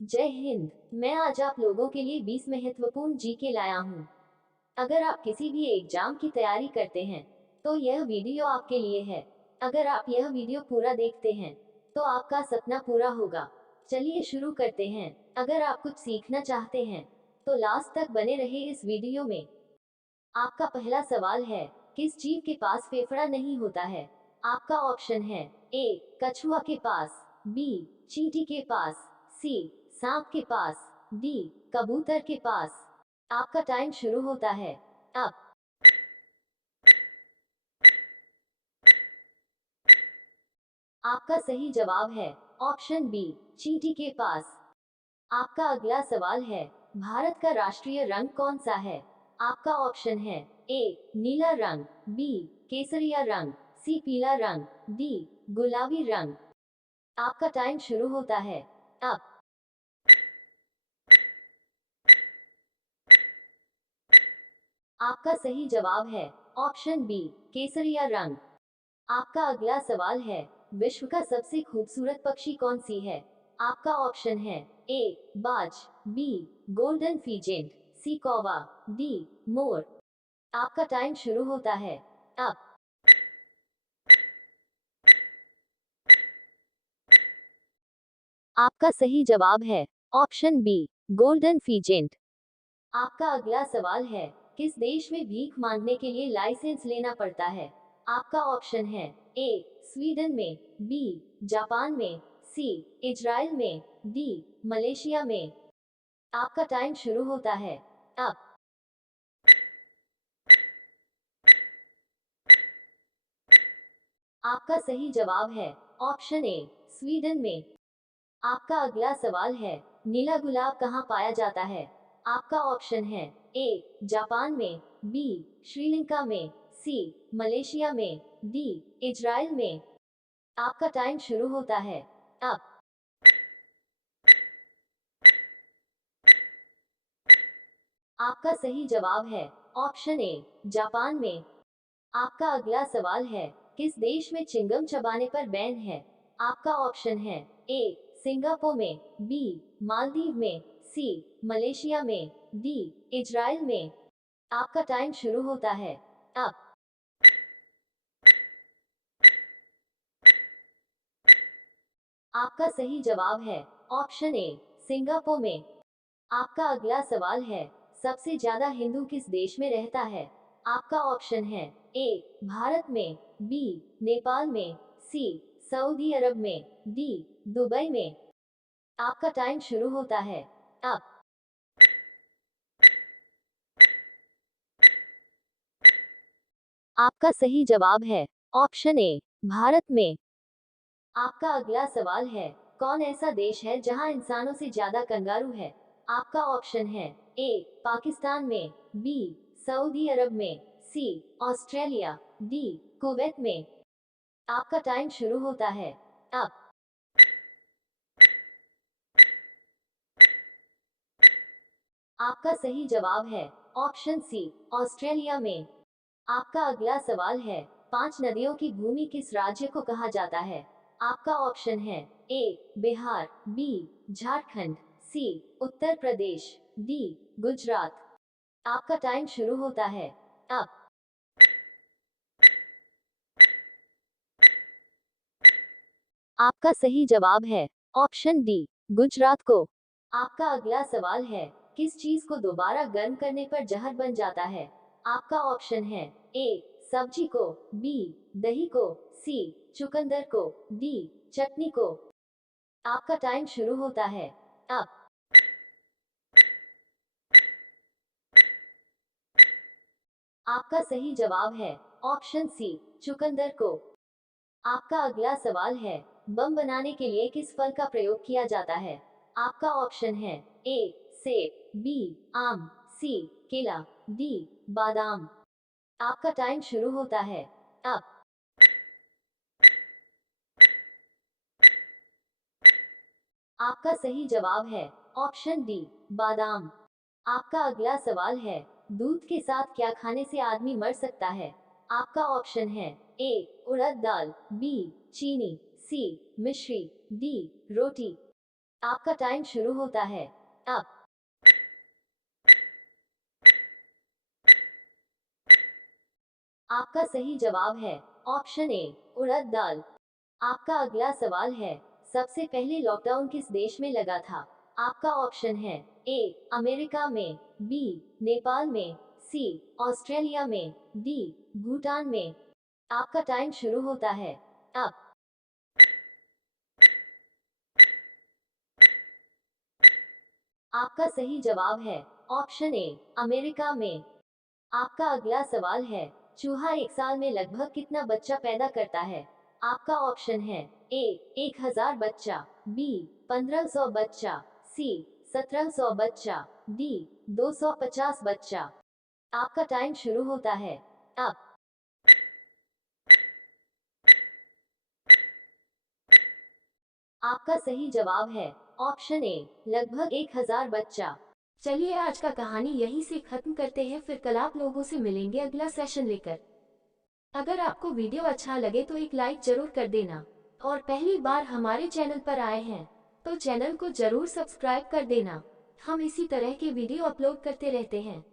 जय हिंद। मैं आज आप लोगों के लिए 20 महत्वपूर्ण जीके लाया हूँ। अगर आप किसी भी एग्जाम की तैयारी करते हैं तो यह वीडियो आपके लिए है। अगर आप यह वीडियो पूरा देखते हैं तो आपका सपना पूरा होगा। चलिए शुरू करते हैं। अगर आप कुछ सीखना चाहते हैं तो लास्ट तक बने रहे इस वीडियो में। आपका पहला सवाल है, किस जीव के पास फेफड़ा नहीं होता है? आपका ऑप्शन है ए कछुआ के पास, बी चींटी के पास, सी सांप के पास, डी कबूतर के पास। आपका टाइम शुरू होता है अब। आपका सही जवाब है ऑप्शन बी चींटी के पास। आपका अगला सवाल है, भारत का राष्ट्रीय रंग कौन सा है? आपका ऑप्शन है ए नीला रंग, बी केसरिया रंग, सी पीला रंग, डी गुलाबी रंग। आपका टाइम शुरू होता है अब। आपका सही जवाब है ऑप्शन बी केसरिया रंग। आपका अगला सवाल है, विश्व का सबसे खूबसूरत पक्षी कौन सी है? आपका ऑप्शन है ए बाज, बी गोल्डन फीजेंट, सी कौवा, डी मोर। आपका टाइम शुरू होता है अब। आपका सही जवाब है ऑप्शन बी गोल्डन फीजेंट। आपका अगला सवाल है, किस देश में भीख मांगने के लिए लाइसेंस लेना पड़ता है? आपका ऑप्शन है ए स्वीडन में, बी जापान में, सी इजराइल में, डी मलेशिया में। आपका टाइम शुरू होता है अब। आपका सही जवाब है ऑप्शन ए स्वीडन में। आपका अगला सवाल है, नीला गुलाब कहाँ पाया जाता है? आपका ऑप्शन है ए जापान में, बी श्रीलंका में, सी मलेशिया में, डी इजराइल में। आपका टाइम शुरू होता है अब। आपका सही जवाब है ऑप्शन ए जापान में। आपका अगला सवाल है, किस देश में चिंगम चबाने पर बैन है? आपका ऑप्शन है ए सिंगापुर में, बी मालदीव में, सी मलेशिया में, डी इजराइल में। आपका टाइम शुरू होता है अब। आपका सही जवाब है ऑप्शन ए सिंगापुर में। आपका अगला सवाल है, सबसे ज्यादा हिंदू किस देश में रहता है? आपका ऑप्शन है ए भारत में, बी नेपाल में, सी सऊदी अरब में, डी दुबई में। आपका टाइम शुरू होता है अब। आपका सही जवाब है ऑप्शन ए भारत में। आपका अगला सवाल है, कौन ऐसा देश है जहां इंसानों से ज्यादा कंगारू है? आपका ऑप्शन है ए पाकिस्तान में, बी सऊदी अरब में, सी ऑस्ट्रेलिया, डी कुवैत में। आपका टाइम शुरू होता है अब। आपका सही जवाब है ऑप्शन सी ऑस्ट्रेलिया में। आपका अगला सवाल है, पांच नदियों की भूमि किस राज्य को कहा जाता है? आपका ऑप्शन है ए बिहार, बी झारखंड, सी उत्तर प्रदेश, डी गुजरात। आपका टाइम शुरू होता है अब। आपका सही जवाब है ऑप्शन डी गुजरात को। आपका अगला सवाल है, किस चीज को दोबारा गर्म करने पर जहर बन जाता है? आपका ऑप्शन है ए सब्जी को, बी दही को, सी चुकंदर को, डी चटनी को। आपका टाइम शुरू होता है अब। आपका सही जवाब है ऑप्शन सी चुकंदर को। आपका अगला सवाल है, बम बनाने के लिए किस फल का प्रयोग किया जाता है? आपका ऑप्शन है ए सेब, बी आम, सी केला, डी बादाम। आपका टाइम शुरू होता है अब। आपका सही जवाब है ऑप्शन डी बादाम। आपका अगला सवाल है, दूध के साथ क्या खाने से आदमी मर सकता है? आपका ऑप्शन है ए उड़द दाल, बी चीनी, सी मिश्री, डी रोटी। आपका टाइम शुरू होता है अब। आपका सही जवाब है ऑप्शन ए, उड़द दाल। आपका अगला सवाल है, सबसे पहले लॉकडाउन किस देश में लगा था? आपका ऑप्शन है ए, अमेरिका में, बी, नेपाल में, सी, ऑस्ट्रेलिया में, डी, भूटान में। आपका टाइम शुरू होता है अब। आपका सही जवाब है ऑप्शन ए, अमेरिका में। आपका अगला सवाल है, चूहा एक साल में लगभग कितना बच्चा पैदा करता है? आपका ऑप्शन है ए, 1000 बच्चा, बी, 1500 बच्चा, सी, 1700 बच्चा, डी, 250 बच्चा। आपका टाइम शुरू होता है अब। आपका सही जवाब है ऑप्शन ए, लगभग 1000 बच्चा। चलिए आज का कहानी यहीं से खत्म करते हैं, फिर कल आप लोगों से मिलेंगे अगला सेशन लेकर। अगर आपको वीडियो अच्छा लगे तो एक लाइक जरूर कर देना, और पहली बार हमारे चैनल पर आए हैं तो चैनल को जरूर सब्सक्राइब कर देना। हम इसी तरह के वीडियो अपलोड करते रहते हैं।